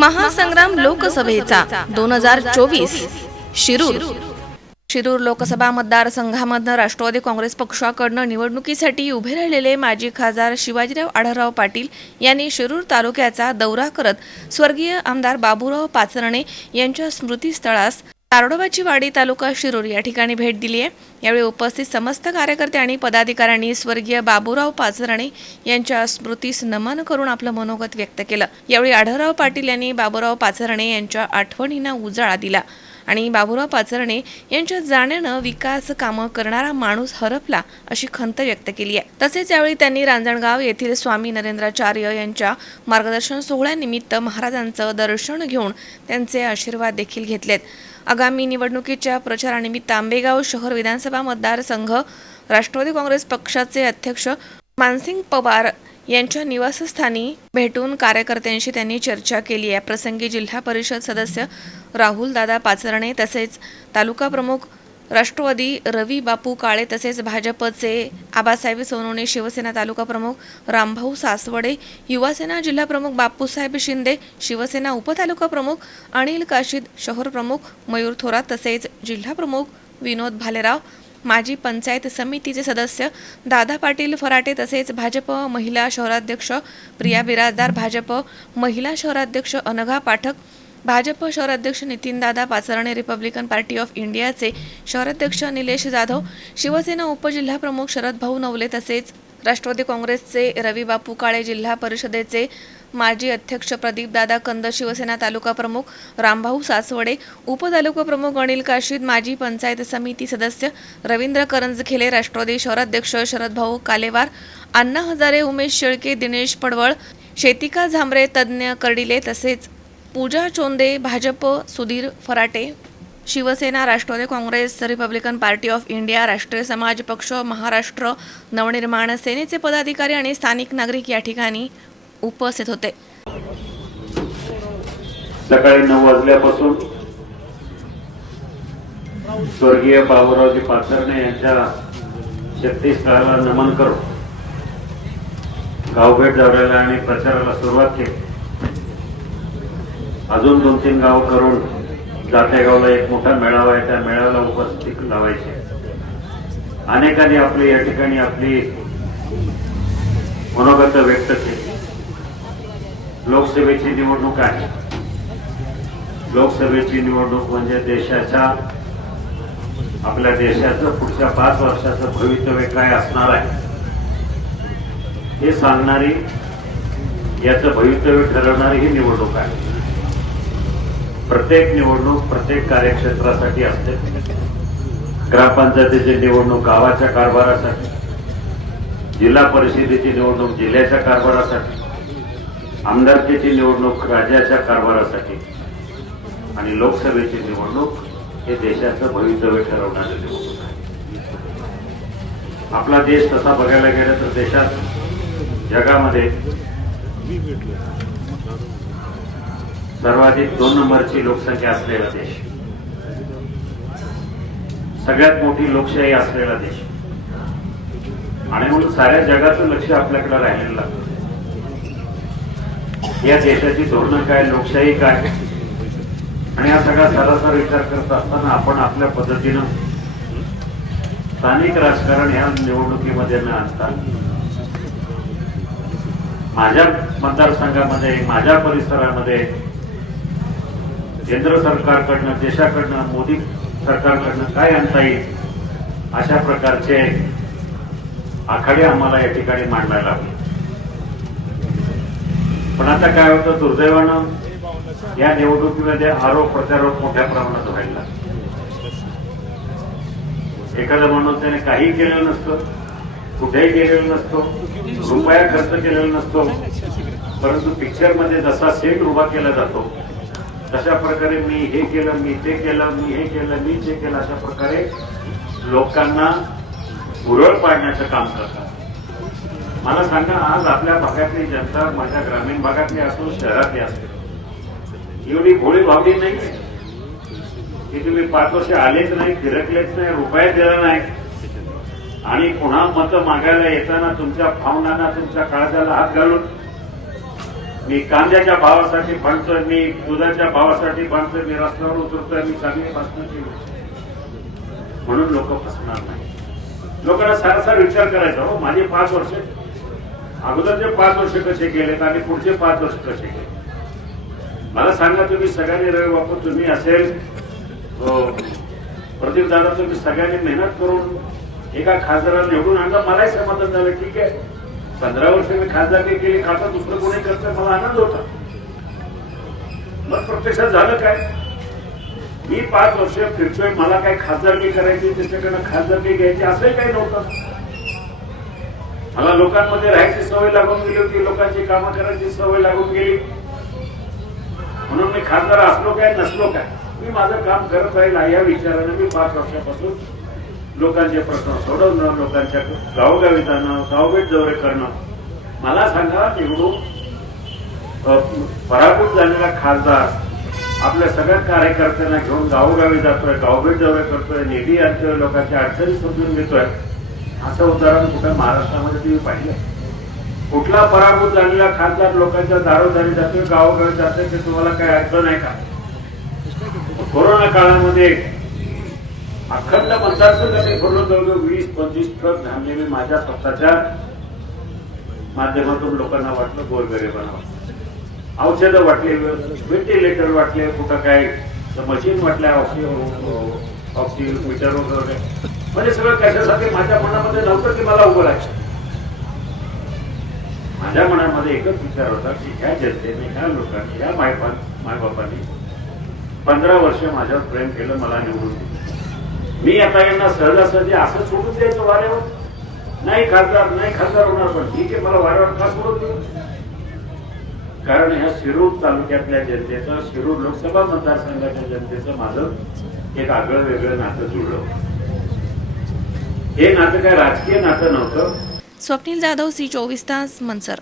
महासंग्राम लोकसभेचा दोन हजार चोवीस. शिरूर. शिरूर लोकसभा मतदारसंघामधनं राष्ट्रवादी काँग्रेस पक्षाकडनं निवडणुकीसाठी उभे राहिलेले माजी खासदार शिवाजीराव आढळराव पाटील यांनी शिरूर तालुक्याचा दौरा करत स्वर्गीय आमदार बाबूराव पाचरणे यांच्या स्मृतीस्थळास तारडोबाची वाडी तालुका शिरूर या ठिकाणी भेट दिली आहे. यावेळी उपस्थित समस्त कार्यकर्ते आणि पदाधिकाऱ्यांनी स्वर्गीय बाबूराव पाचरणे यांच्या स्मृतीस नमन करून आपलं मनोगत व्यक्त केलं. यावेळी आढळराव पाटील यांनी बाबूराव पाचरणे यांच्या आठवणींना उजाळा दिला. आणि बाबुराव पाचरणे यांच्या जाण्यानं विकास कामं करणारा माणूस हरपला अशी खंत व्यक्त केली आहे. तसेच यावेळी त्यांनी रांजणगाव येथील स्वामी नरेंद्राचार्य यांच्या मार्गदर्शन सोहळ्यानिमित्त महाराजांचं दर्शन घेऊन त्यांचे आशीर्वाद देखील घेतलेत. आगामी निवडणुकीच्या प्रचारानिमित्त आंबेगाव शहर विधानसभा मतदारसंघ राष्ट्रवादी काँग्रेस पक्षाचे अध्यक्ष मानसिंग पवार यांच्या निवासस्थानी भेटून कार्यकर्त्यांशी त्यांनी चर्चा केली. आहे प्रसंगी जिल्हा परिषद सदस्य राहुल दादा पाचरणे तसेच तालुका प्रमुख राष्ट्रवादी रवी बापू काळे तसेच भाजपचे आबासाहेब सोनवणे शिवसेना तालुका प्रमुख रामभाऊ सासवडे युवासेना जिल्हा प्रमुख बापूसाहेब शिंदे शिवसेना उपतालुका प्रमुख अनिल काशीद शहर प्रमुख मयूर थोरात तसेच जिल्हा प्रमुख विनोद भालेराव माजी पंचायत समितीचे सदस्य दादा पाटील फराटे तसेच भाजप महिला शहराध्यक्ष प्रिया बिराजदार भाजप महिला शहराध्यक्ष अनघा पाठक भाजप शहराध्यक्ष नितीनदादा पाचरणे रिपब्लिकन पार्टी ऑफ इंडियाचे शहराध्यक्ष निलेश जाधव शिवसेना उपजिल्हाप्रमुख शरद भाऊ नवले तसेच राष्ट्रवादी काँग्रेसचे रवी बापू काळे जिल्हा परिषदेचे माजी अध्यक्ष प्रदीपदादा कंद शिवसेना तालुका प्रमुख रामभाऊ सासवडे उपतालुका प्रमुख अनिल काशीद माजी पंचायत समिती सदस्य रवींद्र करंजखेले राष्ट्रवादी शहराध्यक्ष शरदभाऊ कालेवार अण्णा हजारे उमेश शेळके दिनेश पडवळ शेतिका झांबरे तज्ज्ञ कर्डिले तसेच Pooja Chonde Bhajap Sudhir Farate Shivsena Rashtrawadi Congress Republican Party of India Rashtriya Samaj Paksha Maharashtra Navnirman सेनेचे पदाधिकारी आणि स्थानिक नागरिक या ठिकाणी उपस्थित होते. सकाळी नऊ वाजल्यापासून स्वर्गीय बाबूरावजी पाचरणे यांच्या शक्तीस्थळाला नमन करून गावभेट दौऱ्याला आणि प्रचाराला सुरुवात केली. अजून दोन तीन गाव करून जातेगावला एक मोठा मेळावा आहे. त्या मेळाव्याला उपस्थित लावायचे. अनेकांनी आपली या ठिकाणी आपली मनोगत व्यक्त केली. लोकसभेची निवडणूक आहे. लोकसभेची निवडणूक म्हणजे देशाच्या आपल्या देशाचं पुढच्या पाच वर्षाचं भवितव्य काय असणार आहे? हे सांगणारी याचं भवितव्य ठरवणारी ही निवडणूक आहे. प्रत्येक निवडणूक प्रत्येक कार्यक्षेत्रासाठी असते. ग्रामपंचायतीची निवडणूक गावाच्या कारभारासाठी जिल्हा परिषदेची निवडणूक जिल्ह्याच्या कारभारासाठी. आमदारकीची निवडणूक राज्याच्या कारभारासाठी आणि लोकसभेची निवडणूक हे देशाचं भवितव्य ठरवणारी निवडणूक आहे. आपला देश तसा बघायला गेला तर देशात जगामध्ये सर्वाधिक दोन नंबरची लोकसंख्या असलेला देश सगळ्यात मोठी लोकशाही असलेला देश. आणि म्हणून साऱ्या जगाचं लक्ष आपल्याकडे राहिलेलं लागतं. या देशाची धोरणं काय लोकशाही काय? आणि हा सगळा सरासर विचार करत असताना आपण आपल्या पद्धतीनं स्थानिक राजकारण या निवडणुकीमध्ये न आणता माझ्या मतदारसंघामध्ये माझ्या परिसरामध्ये केंद्र सरकारकडनं देशाकडनं मोदी सरकारकडनं काय आणता येईल अशा प्रकारचे आखाडे आम्हाला या ठिकाणी मांडायला लागले पण आता काय होतं दुर्दैवानं या निवडणुकीमध्ये आरोप प्रत्यारोप मोठ्या प्रमाणात व्हायला लागले. एखादा माणूस त्याने काही केलेलं नसतं कुठेही गेलेलं नसतो रुपया खर्च केलेला नसतो परंतु पिक्चरमध्ये जसा सेट उभा केला जातो तशा प्रकारे मी हे केलं मी ते केलं मी हे केलं मी ते केलं अशा प्रकारे लोकांना उरळ पाडण्याचं काम करतात मला सांगा आज आपल्या भागातली जनता माझ्या ग्रामीण भागातली असो शहरातली असो एवढी गोळी भावली नाही की तुम्ही पाच वर्ष आलेच नाही फिरकलेच नाही रुपये दिला नाही. आणि पुन्हा मतं मागायला येताना तुमच्या भावनांना तुमच्या काळजाला हात घालून मी कांद्याच्या भावासाठी भांडतोय मी दुधाच्या भावासाठी भांडतोय मी रस्त्यावर उतरतोय मी चांगली भाषण केली. म्हणून लोक फसणार नाही लोकांना सारासार विचार करायचा हो माझे पाच वर्ष अगोदरचे पाच वर्ष कसे गेलेत आणि पुढचे पाच वर्ष कसे गेले मला सांगा तुम्ही सगळ्यांनी रवी बापू तुम्ही असेल हो. प्रदीप दादा तुम्ही सगळ्यांनी मेहनत करून एका खासदाराला निवडून आणलं मलाही समाधान झालं ठीक आहे. पंधरा वर्ष मी खासदारकी केली खाता दुसरं कोणी करतं मला आनंद होता. मग प्रत्यक्षात झालं काय? मी पाच वर्ष फिरतोय मला काय खासदारकी करायची त्याच्याकडनं खासदारकी घ्यायची असंही काही नव्हतं. मला लोकांमध्ये राहायची सवय लागून गेली होती लोकांची कामं करायची सवय लागून गेली. म्हणून मी खासदार असलो काय नसलो काय मी माझं काम करत राहील या विचाराने मी पाच वर्षापासून लोकांचे प्रश्न सोडवणं लोकांच्या गावोगावी जाणं गावभेट दौरे करणं. मला सांगा निवडून पराभूत झालेला खासदार आपल्या सगळ्या कार्यकर्त्यांना घेऊन गावोगावी जातोय गावभेट दौरे करतोय निधी आणतोय लोकांच्या अडचणी समजून घेतोय. असं उदाहरण कुठं महाराष्ट्रामध्ये तुम्ही पाहिलं कुठला पराभूत झालेला खासदार लोकांच्या दारोदारी जातोय गावोगावी जातोय ते तुम्हाला काय ऐकलं नाही का? कोरोना काळामध्ये अखंड मतदारसंघाने भरलो जवळजवळ वीस पंचवीस ट्रक धान्य मी माझ्या स्वतःच्या माध्यमातून लोकांना वाटलं गोरगरिबांना औषधं वाटले व्हेंटिलेटर वाटले कुठं काय मशीन वाटल्या ऑक्सिजन ऑक्सिजन मीटर वगैरे. म्हणजे सगळं कशासाठी माझ्या मनामध्ये नव्हतं की मला उभं राहायचं माझ्या मनामध्ये एकच विचार होता की ह्या जनतेने ह्या लोकांनी ह्या मायबाप मायबापांनी पंधरा वर्ष माझ्यावर प्रेम केलं मला निवडून दिलं. मी आता यांना सहजासहजी असं सोडून द्यायचं वाऱ्यावर नाही खासदार नाही खासदार होणार पण ठीक आहे मला वाऱ्यावर का सोडून दिलं कारण ह्या शिरूर तालुक्यातल्या जनतेचं शिरूर लोकसभा मतदारसंघाच्या जनतेचं माझं एक आगळं वेगळं नातं जुळलं होतं. हे नातं काय राजकीय नातं नव्हतं? स्वप्नील जाधव सी चोवीस तास मनसर.